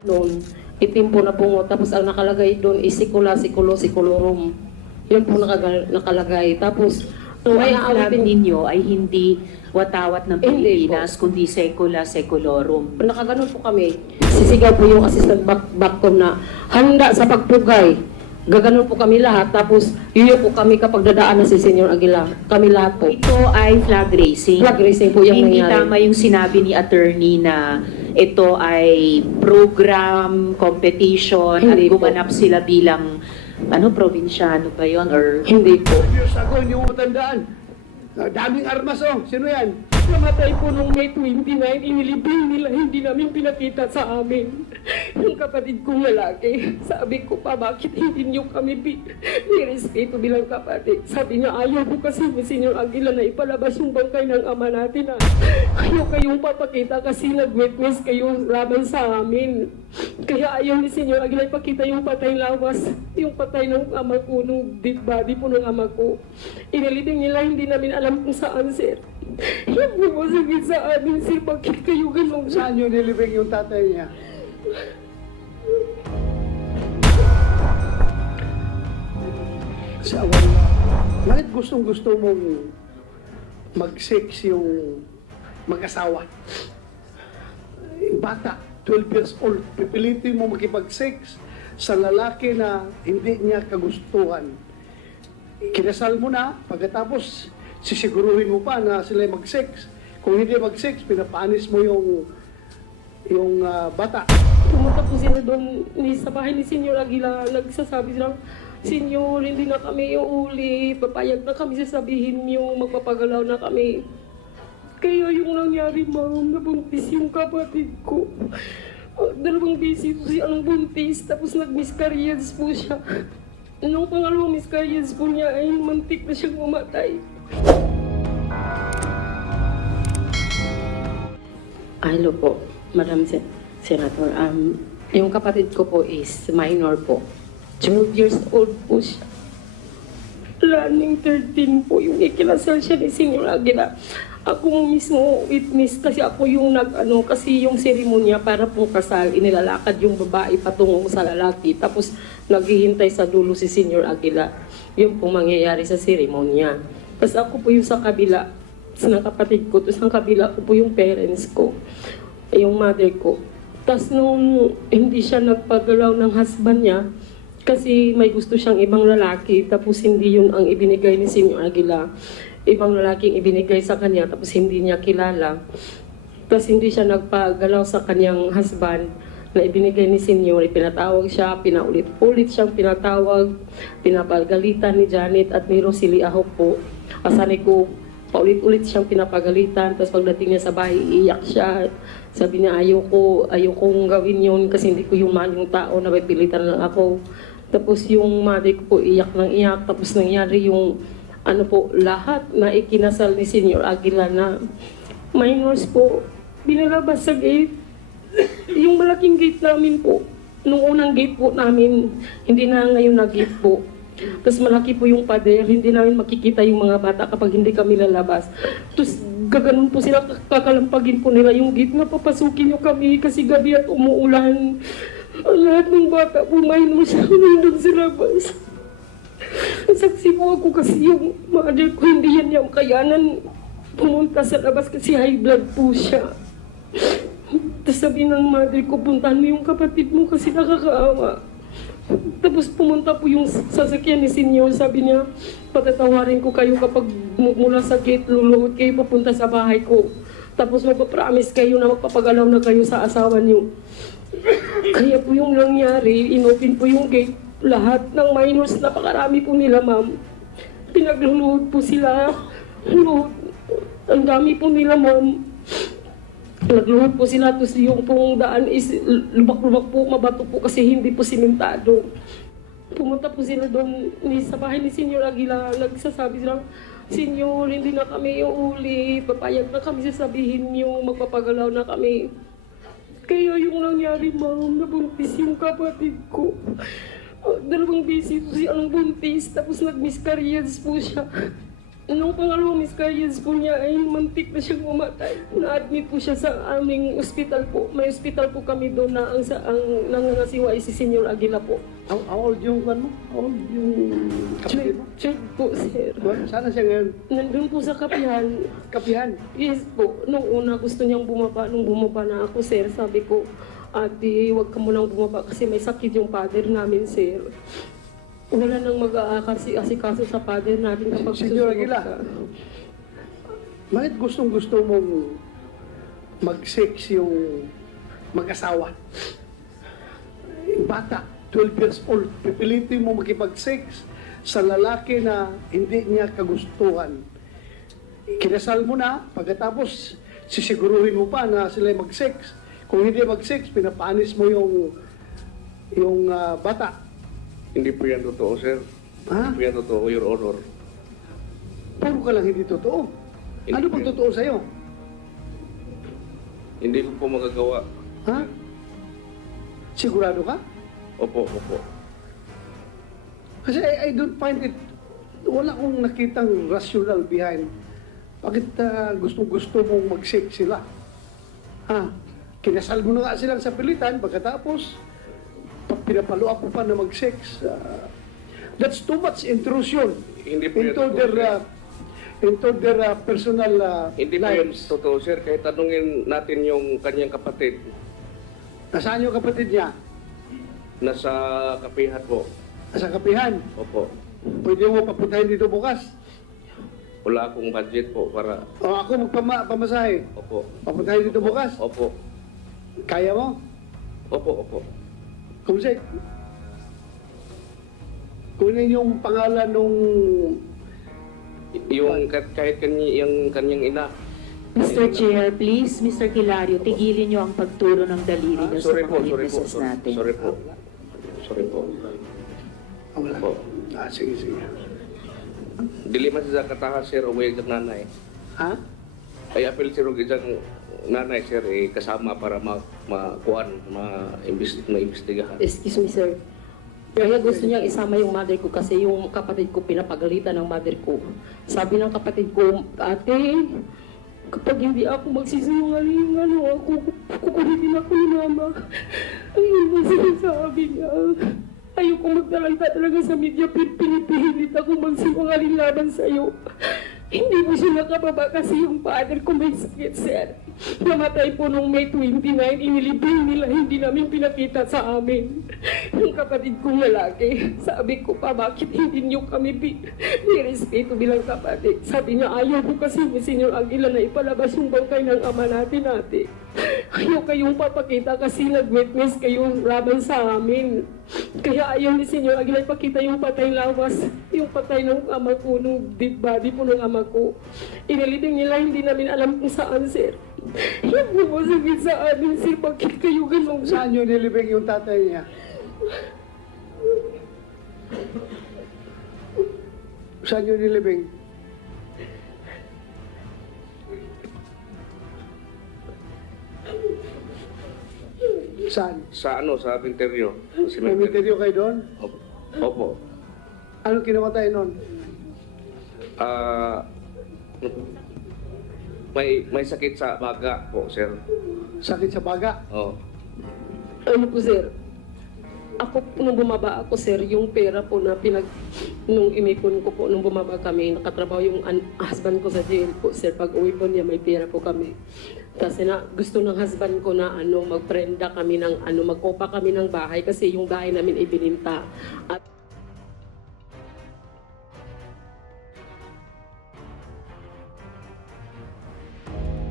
Doon, itim po na bungo. Tapos ang nakalagay doon is sikula, sikulo, sikulorum. Yun po nakaga- nakalagay. Tapos, So, may ang flag aawitin ninyo ay hindi watawat ng Pilipinas, kundi secula seculorum. Nakaganon po kami. Sisigaw po yung assistant back, backcom na handa sa pagpugay. Gaganon po kami lahat. Tapos, yuyo po kami kapag dadaan na si Senyor Aguila. Kami lahat po. Ito ay flag racing. Flag racing po yung Hindi nangyari. tama yung sinabi ni attorney na ito ay program, competition, Hindi at po. gumanap sila bilang ano, probinsyano ba yun? Or Hindi po. years ago, hindi mo matandaan. Daming armas, oh. Sino yan? Namatay po nung May 29, inilibing nila, hindi namin pinakita sa amin. Yung kapatid kong lalaki, sabi ko pa, bakit hindi niyo kami nirespeto bilang kapatid? Sabi niya, ayaw ko kasi ni Senyor Aguila na ipalabas yung bangkay ng ama natin. Ah. Ayaw kayong papakita kasi nag-witness kayo laban sa amin. Kaya ayaw ni Senyor Aguila ipakita yung patay lawas, yung patay ng ama ko, nung dead body po ng ama ko. Inilibing nila, hindi namin alam kung saan, sir. Hindi mo sakit sa amin, sir. Bakit kayo ganun? Saan yun nilibing yung tatay niya? Sa awan na. Bakit gustong gusto mong mag-sex yung mag-asawa? Bata, 12 years old, pipilitin mo makipag-sex sa lalaki na hindi niya kagustuhan. Kinasal mo na, pagkatapos sisiguruhin mo pa na sila mag-sex. Kung hindi mag-sex, pinapanis mo yung yung ah, bata. Pumunta po sila doon ni, sa bahay ni Senyor Aguila. Nagsasabi sila, Senyor, hindi na kami uuli. Papayag na kami sasabihin niyo. Magpapagalaw na kami. Kaya yung nangyari, ma'am, nabuntis yung kapatid ko. Uh, dalawang beses po siya ang buntis, tapos nag-miscarriage po siya. Nung pangalawang miscarriage po niya ay mantik na siyang mamatay. Hello po, Madam Sen- Senator. Um, yung kapatid ko po is minor po. 12 years old po siya. Running 13 po yung ikinasal siya ni Senyor Aguila. Ako mo mismo witness kasi ako yung nag ano kasi yung seremonya para pong kasal inilalakad yung babae patungo sa lalaki tapos naghihintay sa dulo si Senyor Aguila. Yun pong mangyayari sa seremonya. Tapos ako po yung sa kabila sa ng kapatid ko, tapos ang kabila ko po yung parents ko, yung mother ko. Tapos nung hindi siya nagpagalaw ng husband niya, kasi may gusto siyang ibang lalaki, tapos hindi yun ang ibinigay ni Senyor Aguila. Ibang lalaking ibinigay sa kanya, tapos hindi niya kilala. Tapos hindi siya nagpagalaw sa kanyang husband na ibinigay ni Senyor. Pinatawag siya, pinaulit-ulit siyang pinatawag, pinapagalitan ni Janet at ni Rosalie Ahok po. Asani ko, paulit-ulit siyang pinapagalitan. Tapos pagdating niya sa bahay, iiyak siya. Sabi niya, ayoko, ayokong gawin yun kasi hindi ko yung yung tao na pilitan lang ako. Tapos yung mother ko po iyak ng iyak. Tapos nangyari yung ano po, lahat na ikinasal ni Senyor Aguila na minors po, binalabas sa gate. yung malaking gate namin po, nung unang gate po namin, hindi na ngayon na gate po. Tapos malaki po yung pader, hindi namin makikita yung mga bata kapag hindi kami lalabas. Tapos gaganon po sila, kakalampagin po nila yung gate na papasukin nyo kami kasi gabi at umuulan. Ang lahat ng bata po, minor siya, nandun sa labas. Saksi po ako kasi yung mother ko hindi yan yung kayanan pumunta sa labas kasi high blood po siya. Tapos sabi ng mother ko, puntahan mo yung kapatid mo kasi nakakaawa. Tapos pumunta po yung sasakyan ni Senyor, sabi niya, patatawarin ko kayo kapag mu- mula sa gate, luluhod kayo papunta sa bahay ko. Tapos magpapromise kayo na magpapagalaw na kayo sa asawa niyo. Kaya po yung nangyari, inopen po yung gate. Lahat ng minors, napakarami po nila, ma'am. Pinagluluhod po sila. Luhod. Ang dami po nila, ma'am. Nagluhod po sila, tapos yung pong daan is lubak-lubak po, mabato po kasi hindi po simentado. Pumunta po sila doon ni, sa bahay ni Senyor Aguila, nagsasabi sila, Senyor, hindi na kami uuli, papayag na kami sasabihin niyo, magpapagalaw na kami. Kaya yung nangyari, ma'am, nabuntis yung kapatid ko. Dalawang beses po siya ang buntis, tapos nag-miscarriage po siya. Nung pangalawang miscarriage po niya ay mantik na siyang mamatay. Na-admit po siya sa aming ospital po. May ospital po kami doon na ang, sa, ang nangangasiwa ay si Senyor Aguila po. How, how old yung kan mo? How old yung kapatid mo? Check po, sir. Well, Sana siya ngayon? Nandun po sa kapihan, Kapihan. Yes po. Nung una gusto niyang bumaba, nung bumaba na ako, sir, sabi ko, ate, huwag ka munang bumaba kasi may sakit yung father namin, sir. Wala nang mag-aasikaso sa father natin kapag Senyor susunod Aguila. ka. Bakit gustong gusto mong mag-sex yung mag-asawa? Bata, 12 years old, pipilitin mo makipag-sex sa lalaki na hindi niya kagustuhan. Kinasal mo na, pagkatapos sisiguruhin mo pa na sila mag-sex. Kung hindi mag-sex, pinapanis mo yung yung ah, bata. Hindi po yan totoo, sir. Ha? Hindi po yan totoo, Your Honor. Puro ka lang hindi totoo. Hindi Ano po yan. totoo sa'yo? Hindi ko po magagawa. Ha? Sigurado ka? Opo, opo. Kasi I, I don't find it, wala akong nakitang rational behind. Bakit ah, gustong-gusto mong mag-sex sila? Ha? Kinasal mo na nga silang sa pilitan, pagkatapos, pa- pinapaluap mo pa na mag-sex. Ah, that's too much intrusion Hindi po into totoo, their, ah, into their ah, personal ah, Hindi po lives. totoo, sir. Kahit tanungin natin yung kanyang kapatid, Nasaan yung kapatid niya? nasa kapihat po. Sa kapihan. Opo. Pwede mo papuntahin dito bukas. Wala akong budget po para... O ako magpamasahe. Opo. Papuntahin dito bukas. Opo. Kaya mo? Opo, opo. Kumsek, kunin yung pangalan nung Yung ka- kahit kany yung kanyang ina. Mr. Chair, please, Mr. Kilario, tigilin niyo ang pagturo ng daliri Ah, niyo sa sorry mga po, sorry po. witnesses Sorry, natin. sorry po. Sorry po. Ah, wala. Opo. Ah, sige, sige. Dili man sa kataha, sir, o ng nanay. Ha? Ay apel sir og isang nanay sir eh, kasama para ma makuan ma maimbestigahan. Excuse me, sir. Kaya gusto niyang isama yung mother ko kasi yung kapatid ko pinapagalitan ng mother ko. Sabi ng kapatid ko, ate, kapag hindi ako magsisinungaling, ano ako, kukulitin ako ni mama. Ayun ba sinasabi niya? Ayoko magtalanta talaga sa media, pinipilit ako magsinungaling laban sa'yo. Hindi mo siya nakababa kasi yung father ko may sakit, sir. Namatay po nung May 29, inilibing nila, hindi namin pinakita sa amin. Yung kapatid kong lalaki, sabi ko pa, bakit hindi niyo kami nirespeto bilang kapatid? Sabi niya, ayaw ko kasi ni Senyor Aguila na ipalabas yung bangkay ng ama natin ate. Ayaw kayong papakita kasi nag-witness kayo laban sa amin. Kaya ayaw ni Senyor Aguila ipakita yung patay lawas, yung patay ng ama ko, nung dead body po ng ama ko. Inilibing nila, hindi namin alam kung saan, sir. Yung bumasagit sa amin, sir, bakit kayo ganun? Saan yun nilibing yung tatay niya? Saan yun nilibing? Saan? Sa ano sa interior. May misteryo kayo doon? Opo. Opo. Anong kinamatay noon? Ah may may sakit sa baga po, sir. Sakit sa baga? Oh. Ano po, sir? Ako, nung bumaba ako, sir, yung pera po na pinag... Nung imipon ko po, nung bumaba kami, nakatrabaho yung an- husband ko sa jail po, sir. Pag uwi po niya, may pera po kami. Kasi na, gusto ng husband ko na ano, magprenda kami ng ano, magkopa kami ng bahay kasi yung bahay namin ibininta. At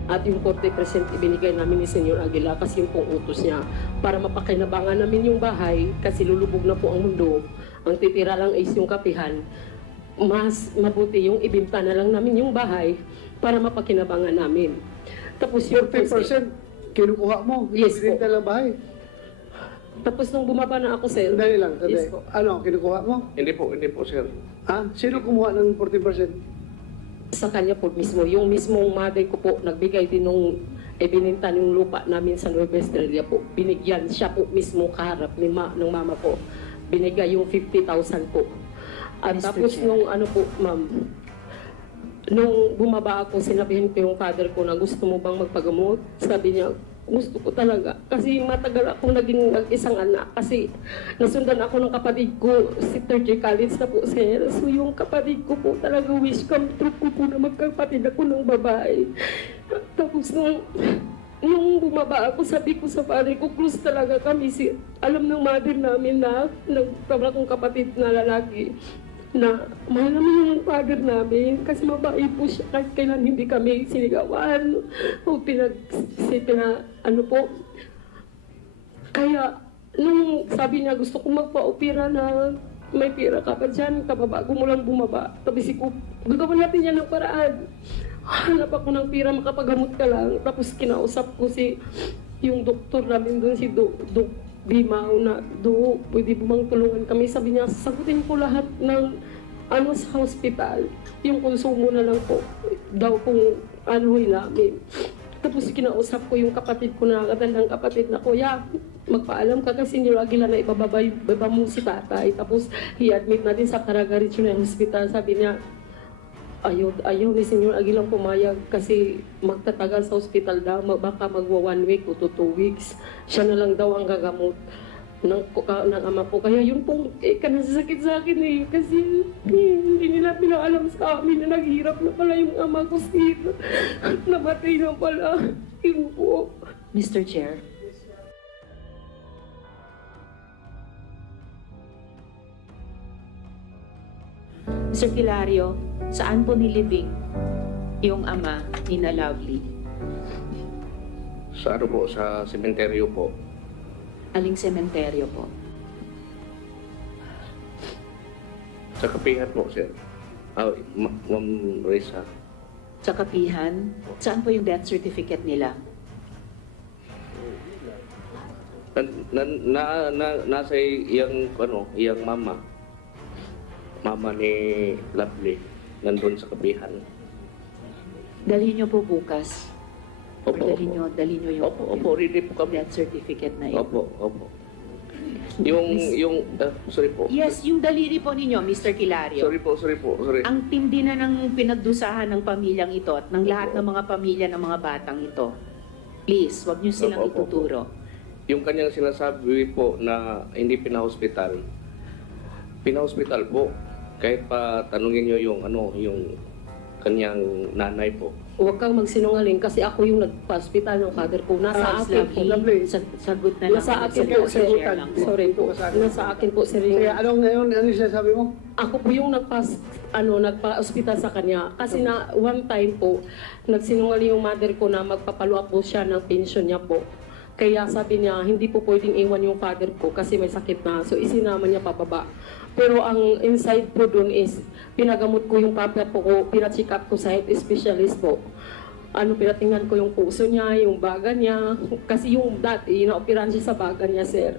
At yung 40% ibinigay namin ni Senyor Aguila kasi yung pong utos niya para mapakinabangan namin yung bahay kasi lulubog na po ang mundo. Ang titira lang is yung kapihan. Mas mabuti yung ibinta na lang namin yung bahay para mapakinabangan namin. Tapos yung 40% kinukuha mo? Yes po. Binenta lang bahay? Tapos nung bumaba na ako, sir. Sandali lang, sandali. Yes po. Ano, kinukuha mo? Hindi po, hindi po, sir. Ha? Sino kumuha ng 40%? Sa kanya po mismo. Yung mismong mother ko po, nagbigay din nung ibininta yung lupa namin sa Nueva Estrella po. Binigyan siya po mismo kaharap ni ma, ng mama ko. Binigay yung 50,000 po. At Mr. tapos Chair. nung ano po, ma'am, nung bumaba ako, sinabihin ko yung father ko na gusto mo bang magpagamot? Sabi niya, gusto ko talaga. Kasi matagal akong naging isang anak. Kasi nasundan ako ng kapatid ko, si year college na po sir. So yung kapatid ko po talaga wish come true ko po na magkapatid ako ng babae. Tapos nung Nung bumaba ako, sabi ko sa father ko, close talaga kami. Si, alam ng mother namin na, nagtabla kong kapatid na lalaki, na mahal naman yung father namin kasi mabait po siya kahit kailan hindi kami sinigawan o pinag, si, pina, ano po. Kaya, nung sabi niya gusto ko magpa-opera na may pira ka pa dyan, kababago mo lang bumaba. Tapos ko, gagawin natin yan ng paraan. Hanap ako ng pira, makapagamot ka lang. Tapos kinausap ko si, yung doktor namin doon, si Do, Do, Bimao na, Do, pwede bumang tulungan kami. Sabi niya, sagutin ko lahat ng ano sa hospital. Yung konsumo na lang po, daw kung ano namin. Tapos kinausap ko yung kapatid ko na katandang kapatid na, Kuya, magpaalam ka kasi nilagila na ibababa ibaba mo si tatay. Tapos i-admit natin sa Caraga Regional Hospital. Sabi niya, ayaw, ayaw ni Senyor Aguilang pumayag kasi magtatagal sa hospital daw. Baka magwa one week o to two weeks. Siya na lang daw ang gagamot ng, ng ama ko. Kaya yun pong eh, kanasasakit sa akin eh. Kasi eh, hindi nila pinaalam sa amin na naghirap na pala yung ama ko sir. Namatay na pala. Yun po. Mr. Chair. Mr. Kilario, saan po nilibing yung ama ni na Lovely? Sa ano po, sa sementeryo po. Aling sementeryo po? Sa kapihan po, sir. Ah, Ma- Ma'am Reza. Sa kapihan? Saan po yung death certificate nila? Na, na, na, na, nasa iyang, ano, iyang mama. Mama ni Lovely. Nandun sa kapihan. Dalhin niyo po bukas. Or Opo, dalhin opo. niyo, dalhin niyo yung Opo, opo, ready po kami. death certificate na yun. Opo, opo. Yung, yung, ah, sorry po. Yes, yung daliri po ninyo, Mr. Kilario. Sorry po, sorry po, sorry. Ang tindi na ng pinagdusahan ng pamilyang ito at ng lahat ng mga pamilya ng mga batang ito. Please, wag niyo silang Opo, opo, opo. ituturo. Yung kanyang sinasabi po na hindi pinahospital, pinahospital po. Kahit pa tanungin nyo yung ano, yung kanyang nanay po. Huwag kang magsinungaling kasi ako yung nagpa-hospital ng father ko. Nasa Ah, akin po. Lovely. Sag- sagot na lang. Nasa akin po, sir. lang po. Sorry po. Nasa akin. Po, sir. Sige, yung- anong ngayon, ano siya sabi mo? Ako po yung nagpa ano nagpa-ospital sa kanya kasi na one time po nagsinungaling yung mother ko na magpapalo up po siya ng pension niya po. Kaya sabi niya hindi po pwedeng iwan yung father ko kasi may sakit na. So isinama niya pababa. Pero ang inside po dun is pinagamot ko yung papa po ko, pina-check up ko sa health specialist po. Ano, pinatingnan ko yung puso niya, yung baga niya. Kasi yung dati, inaoperahan siya sa baga niya, sir.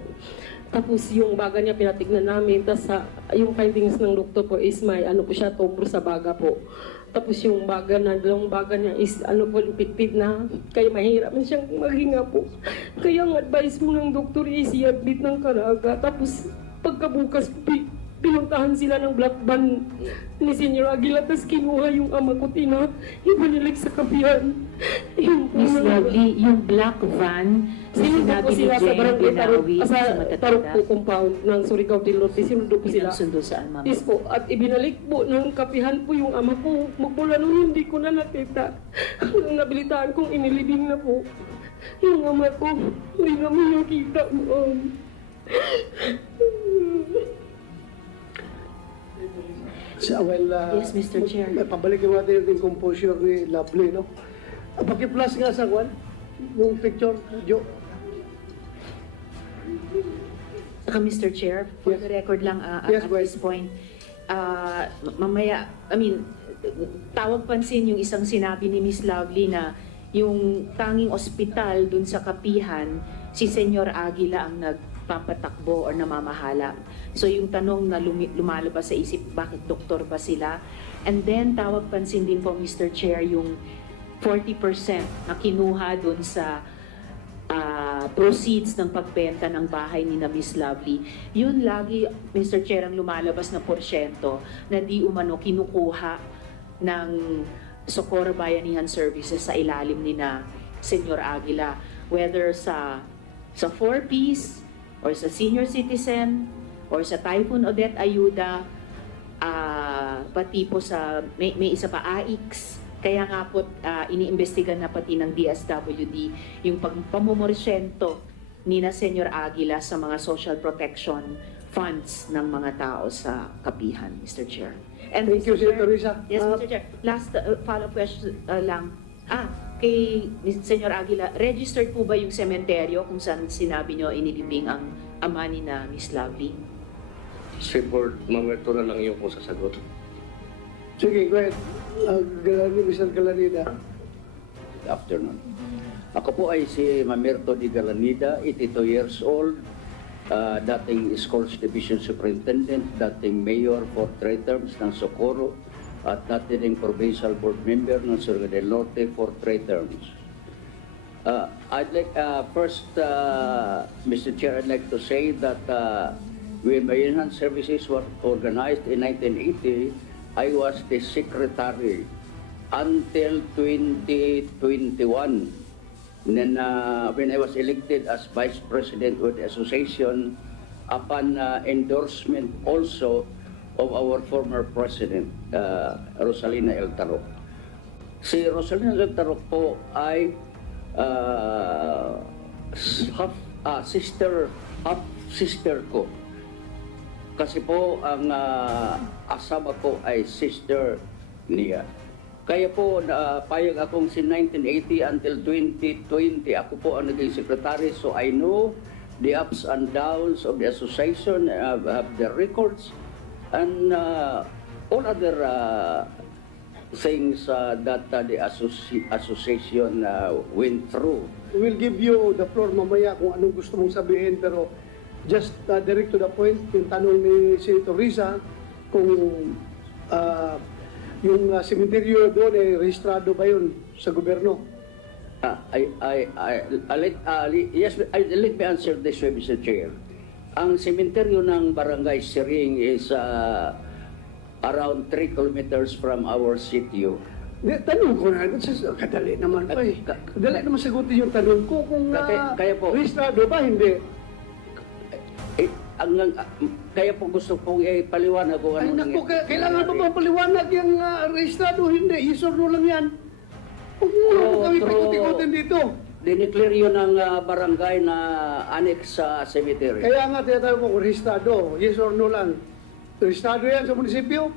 Tapos yung baga niya pinatignan namin. Tapos sa, yung findings ng doktor po is may ano po siya, tumor sa baga po. Tapos yung baga na, dalawang baga niya is ano po, lupit-pit na. Kaya mahirap na siyang maghinga po. Kaya ang advice mo ng doktor is i-admit ng karaga. Tapos pagkabukas, pinuntahan sila ng black van ni Senyor Aguila. Tapos kinuha yung ama ko, tina, ibanilig sa kapihan. Yung po Miss na- Lovely, yung black van na Sinundo sinabi po ni sila sa Jen barangay Tarok, Binawi sa sa po matatanda. compound ng Surigao del Norte. Sinundo po sila. Pinagsundo saan, ma'am? Yes po, at ibinalik po ng kapihan po yung ama ko. Magmula nung hindi ko na nakita. Nung nabilitaan kong inilibing na po. Yung ama ko, hindi naman nakita mo. Si, well, uh, Yes, Mr. Chair. May pabalikin natin yung composure ni Lovely, no? Uh, Paki-plus nga sa kwan, yung picture, Jo. Saka Mr. Chair, for Yes. the record lang ah, Yes, at ahead. this point, ah, mamaya, I mean, tawag pansin yung isang sinabi ni Miss Lovely na yung tanging ospital dun sa Kapihan, si Senyor Aguila ang nagpapatakbo or namamahala. So yung tanong na lumi- lumalabas sa isip, bakit doktor ba sila? And then tawag pansin din po Mr. Chair yung 40% na kinuha dun sa ah, proceeds ng pagbenta ng bahay ni na Miss Lovely, yun lagi, Mr. Chair, ang lumalabas na porsyento na di umano kinukuha ng Socorro Bayanihan Services sa ilalim ni na Senyor Aguila. Whether sa sa 4Ps or sa senior citizen or sa Typhoon Odette Ayuda, ah, pati po sa may, may isa pa AIX. Kaya nga po ah, iniimbestigan na pati ng DSWD yung pag pamumorsyento ni na Senyor Aguila sa mga social protection funds ng mga tao sa kapihan, Mr. Chair. And Thank you, Mr. Chair- Senator Risa. Yes, Ah, Mr. Chair. Last uh, follow-up question uh, lang. Ah, kay Senyor Aguila, registered po ba yung sementeryo kung saan sinabi nyo inilibing ang ama ni na Miss Lovely? Si Board, mamaya ito na lang yung kung sasagot. Sige, go ahead. Uh, Galani, Mr. Galanida. Good afternoon. Ako po ay si Mamerto Di Galanida, 82 years old, uh, dating Schools Division Superintendent, dating Mayor for three terms ng Socorro, at dating Provincial Board Member ng Surigao del Norte for three terms. Uh, I'd like, uh, first, uh, Mr. Chair, I'd like to say that uh, when Bayanihan Services were organized in 1980, I was the secretary until 2021. And then uh, when I was elected as vice president with the association, upon uh, endorsement also of our former president, uh, Rosalina El Tarok. Si Rosalina El Tarok po ay uh, half, ah, sister, half sister ko. Kasi po ang ah, asawa ko ay sister niya. Kaya po na payag akong si 1980 until 2020 ako po ang naging secretary so I know the ups and downs of the association, I have the records and uh, all other uh, things uh, that uh, the associ- association uh, went through. We'll give you the floor mamaya kung anong gusto mong sabihin pero just uh, direct to the point yung tanong ni Senator Risa kung uh, yung uh, cemetery doon ay rehistrado ba yun sa gobyerno? Uh, I, I, I, I let, uh, yes, I, let me answer this way, Mr. Chair. Ang sementeryo ng Barangay Siring is uh, around 3 kilometers from our sitio. Di, tanong ko na, kadali naman pa eh. Kadali naman sagutin yung tanong ko kung uh, Kaya- kaya po. rehistrado ba, hindi. Eh, ang, ang- kaya po gusto kong ipaliwanag kung Ay ano naku, kaya- kailangan pa bang paliwanag yung uh, rehistrado? Hindi, yes or no lang yan. Huwag mo kami true. paikutin dito. Dineclare yun ng uh, barangay na annex sa cemetery. Kaya nga tinatawag ko kung rehistrado, yes or no lang. Rehistrado yan sa munisipyo?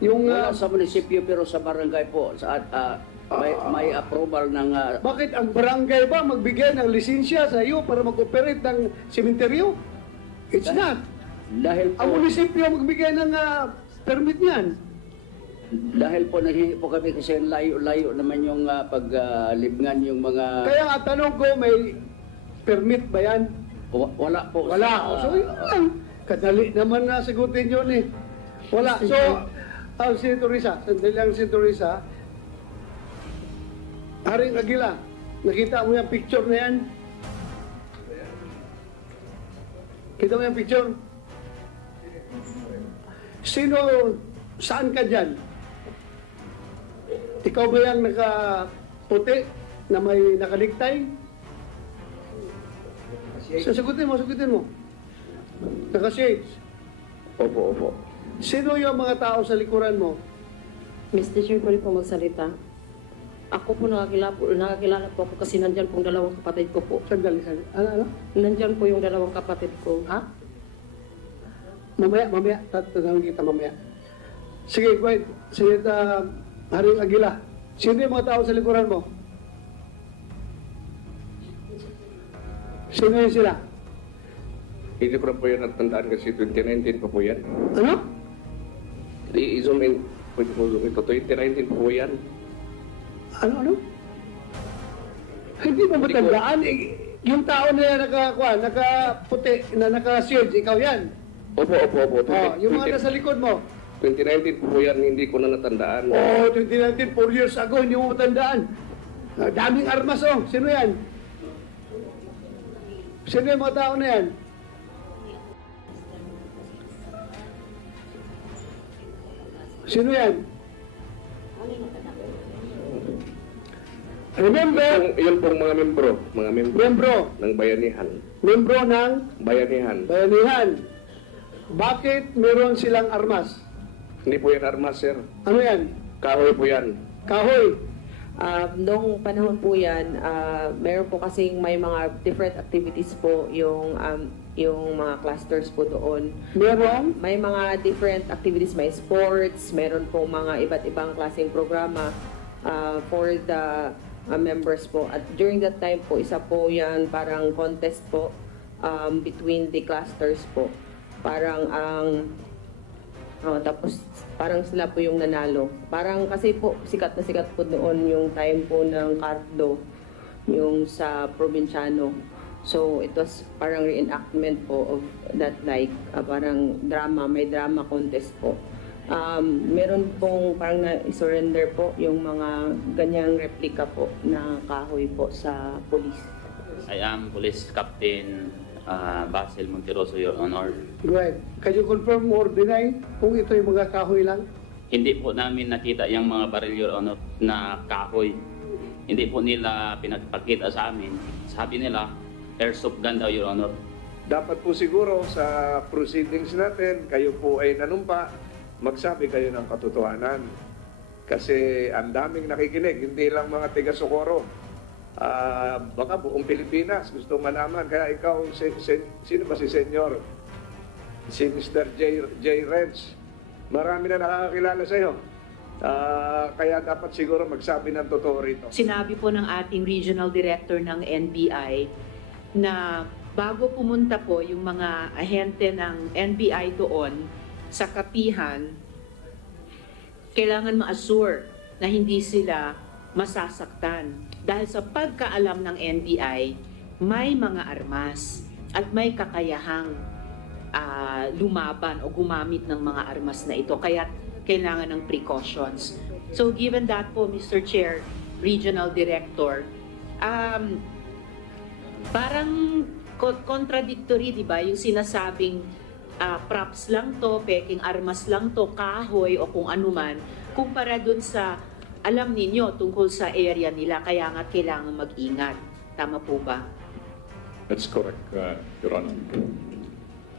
Yung, Wala uh, sa munisipyo pero sa barangay po. Sa, uh, may, may approval ng uh, bakit ang barangay ba magbigay ng lisensya sa iyo para mag-operate ng sementeryo? It's not. dahil po, Ang munisipyo magbigay ng uh, permit niyan. Dahil po naghingi po kami kasi layo-layo naman yung uh, paglibngan yung mga Kaya nga tanong ko, may permit ba yan? wa- wala po. Wala. sa- so, yun lang. Kadali naman na sagutin yun eh. Wala. So, ang Senator Risa, sandali lang Senator Risa, Haring Aguila, nakita mo yung picture na yan? Kita mo yung picture? Sino, saan ka dyan? Ikaw ba yung nakaputi na may nakaliktay? Sasagutin mo, sagutin mo. Naka-shades. Opo, opo. Sino yung mga tao sa likuran mo? Mr. Chair, pwede po magsalita. Ako po nakakilala po, nakakilala po ako kasi nandyan pong dalawang kapatid ko po. Sandali, sandali. Ano, ano? Nandyan po yung dalawang kapatid ko. Ha? Mamaya, mamaya. Tatanungin kita mamaya. Sige, wait. Sige, uh, Haring Aguila. Sino yung mga tao sa likuran mo? Sino yun sila? Hindi ko po yan natandaan kasi 2019 pa po yan. Ano? I-zoom in. Pwede po zoom ito. 2019 po yan. Ano, ano? Hindi mo matandaan. Eh, yung tao na nakakuha, nakaputi, na naka-shield, ikaw yan. Opo, opo, opo. Oh, yung mga 20 nasa likod mo. 2019 po yan, hindi ko na natandaan. Oh, 2019, 4 years ago, hindi mo matandaan. Ah, daming armas, oh. Sino yan? Sino yung mga tao na yan? Sino yan? Remember, Yung, yun pong mga membro, mga membro membro, ng bayanihan. membro ng Bayanihan. bayanihan. Bakit meron silang armas? Hindi po yan armas, sir. Ano yan? Kahoy po yan. Kahoy. Ah, noong panahon po yan, ah, meron po kasing may mga different activities po yung um, yung mga clusters po doon. Meron May mga different activities, may sports, meron po mga iba't ibang klaseng programa ah, for the ah, members po. At during that time po, isa po yan parang contest po um, between the clusters po. Parang ang Oh, tapos parang sila po yung nanalo. Parang kasi po sikat na sikat po noon yung time po ng Cardo yung sa probinsyano. So it was parang reenactment po of that like ah, parang drama, may drama contest po. Um, meron pong parang na-surrender po yung mga ganyang replika po na kahoy po sa police. I am Police Captain uh, Basil Monteroso, Your Honor. Ahead. Can you confirm or deny kung ito yung mga kahoy lang? Hindi po namin nakita yung mga baril, Your Honor, na kahoy. Hindi po nila pinagpakita sa amin. Sabi nila, airsoft gun daw, Your Honor. dapat po siguro sa proceedings natin, kayo po ay nanumpa, magsabi kayo ng katotohanan. Kasi ang daming nakikinig, hindi lang mga tiga-Socorro. Ah, baka buong Pilipinas gusto malaman. Kaya ikaw, si, si- sino ba si Senyor? Si Mr. J. J. Renz. Marami na nakakakilala sa iyo. kaya dapat siguro magsabi ng totoo rito. Sinabi po ng ating regional director ng NBI na bago pumunta po yung mga ahente ng NBI doon sa kapihan, kailangan ma-assure na hindi sila masasaktan. Dahil sa pagkaalam ng NBI, may mga armas at may kakayahang ah, lumaban o gumamit ng mga armas na ito. Kaya kailangan ng precautions. So given that po, Mr. Chair, Regional Director, um, parang co- contradictory, di ba? Yung sinasabing ah, props lang to, peking armas lang to, kahoy o kung anuman, kumpara dun sa alam ninyo tungkol sa area nila, kaya nga kailangan mag-ingat. Tama po ba? That's correct, uh, Your Honor.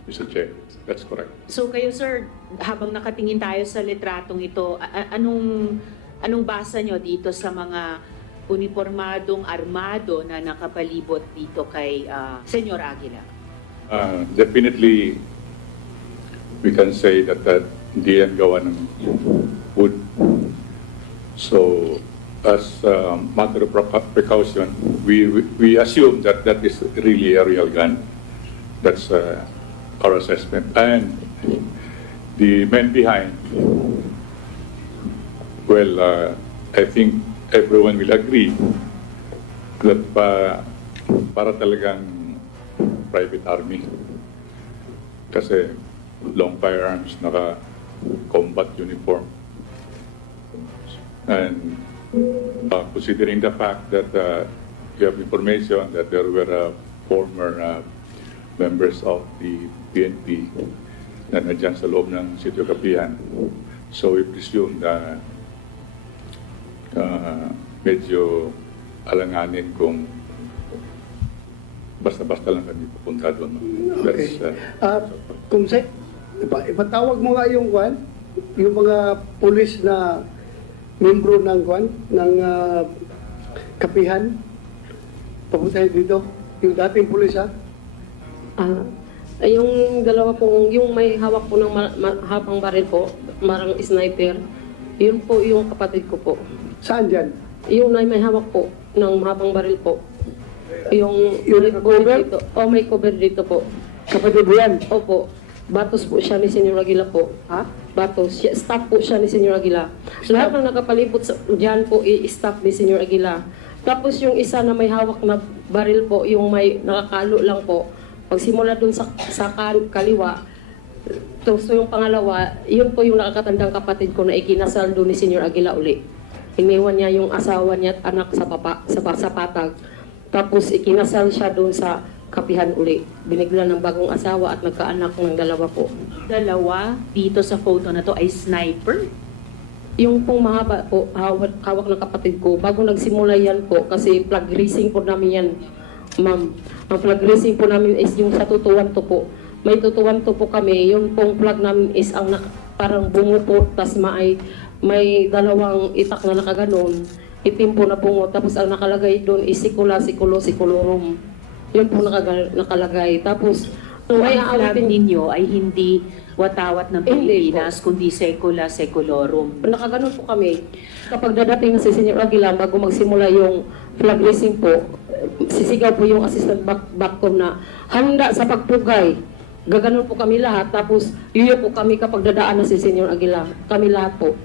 Mr. Chair, that's correct. So kayo sir, habang nakatingin tayo sa litratong ito, anong anong basa nyo dito sa mga uniformadong armado na nakapalibot dito kay ah, Senyor Aguila? Uh, Definitely, we can say that that hindi yan gawa ng wood. So, as a matter of preca- precaution, we, we- assume that that is really a real gun. That's uh, our assessment. And the men behind, well, uh, I think everyone will agree that pa, para talagang private army. Kasi long firearms, naka combat uniform. And uh, considering the fact that uh, you have information that there were uh, former uh, members of the PNP na nandiyan sa loob ng Sitio Kapihan. So we presume na uh, medyo alanganin kung basta-basta lang kami pupunta doon. That's, uh, Ah, kung sa, iba, ipatawag mo nga yung kwan, yung mga pulis na membro ng kwan, ng ah, kapihan. Papunta dito. Yung dating pulis ha. Ah, yung dalawa pong, yung may hawak po ng ma- ma- habang baril po, marang sniper, yun po yung kapatid ko po. Saan dyan? Yung na may hawak po ng habang baril po. Yung, Yung may cover dito. Oh, may cover dito po. Kapatid mo yan? Opo. Batos po siya ni Senyor Aguila po. Ha? Batos. Siya- Staff po siya ni Senyor Aguila. Lahat ng nakapalibot sa, dyan po, i-staff ni Senyor Aguila. Tapos yung isa na may hawak na baril po, yung may nakakalo lang po, pagsimula dun sa, sa kaliwa, to, so yung pangalawa, yun po yung nakakatandang kapatid ko na ikinasal doon ni Senyor Aguila uli. Iniwan niya yung asawa niya at anak sa, papa, sa, sa patag. Tapos ikinasal siya doon sa kapihan uli. Binigla ng bagong asawa at nagkaanak ng dalawa po. Dalawa dito sa photo na to ay sniper. yung pong mahaba po, hawak, hawak ng kapatid ko, bago nagsimula yan po, kasi flag racing po namin yan, ma'am. Ang flag racing po namin is yung sa tutuwan to po. May tutuwan to po kami, yung pong flag namin is ang nak- parang bungo po, tas may, may dalawang itak na nakaganon, itim po na bungo, tapos ang nakalagay doon is sikula, sikulo, sikulorum. Yun po nakaga- nakalagay. Tapos, So, may ang flag aawitin ninyo ay hindi watawat ng Hindi Pilipinas, kundi secula secularum. Nakaganon po kami. Kapag dadating si Senyor Aguila, bago magsimula yung flag raising po, sisigaw po yung assistant back, backcom na handa sa pagpugay. Gaganon po kami lahat. Tapos, yuyo po kami kapag dadaan na si Senyor Aguila. Kami lahat po.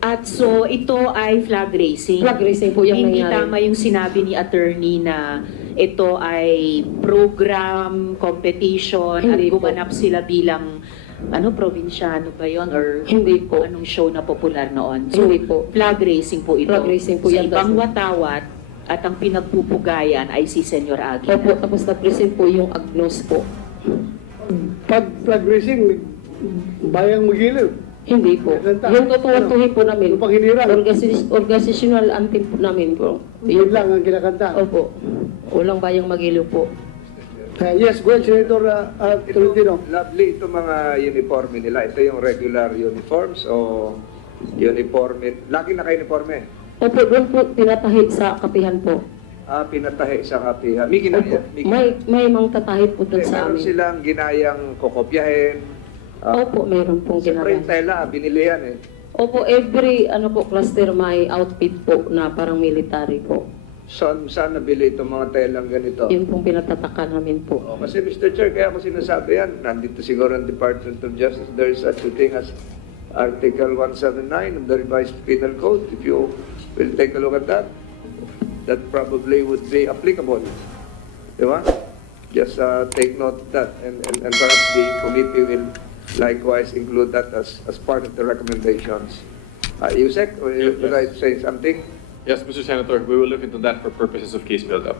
At so, ito ay flag racing. Flag raising po yung Hindi nangyari. tama yung sinabi ni attorney na ito ay program, competition, Hindi at po. gumanap sila bilang ano, probinsyano ba yon or Hindi po. anong show na popular noon. So, Hindi po. flag racing po ito. Flag racing po Sa yan. ibang watawat at ang pinagpupugayan ay si Senyor Agi. Opo, tapos na-present po yung Agnos po. Pag flag racing, bayang magiliw. Hindi po. Kanta. Yung tutuwan-tuhi po namin. Yung panghinirang. Organis- organizational anthem po namin po. Yun lang ang kinakanta. Opo. Walang bayang magiliw po. Uh, yes, go ahead, Senator uh, uh, Ito, Tolentino. lovely ito mga uniforme nila. Ito yung regular uniforms o uniforme. Lagi naka-uniforme. Opo, doon po tinatahi sa kapihan po. Ah, pinatahi sa kapihan. May Opo. ginaya. May, May, mga tatahit po doon Eh, sa meron amin. silang ginayang kokopyahin. Ah, Opo, mayroon pong Siyempre yung tela, binili yan eh. Opo, every ano po, cluster may outfit po na parang military po. Saan, saan nabili itong mga telang ganito? Yun pong pinagtataka namin po. Oh, kasi Mr. Chair, kaya ako sinasabi yan, nandito siguro ang Department of Justice, there is such a thing as Article 179 of the revised penal code. If you will take a look at that, that probably would be applicable. Di ba? Just uh, take note of that and, and, and perhaps the committee will likewise include that as, as part of the recommendations. Uh, Yusek, would you Yes. to say something? Yes, Mr. Senator, we will look into that for purposes of case build-up.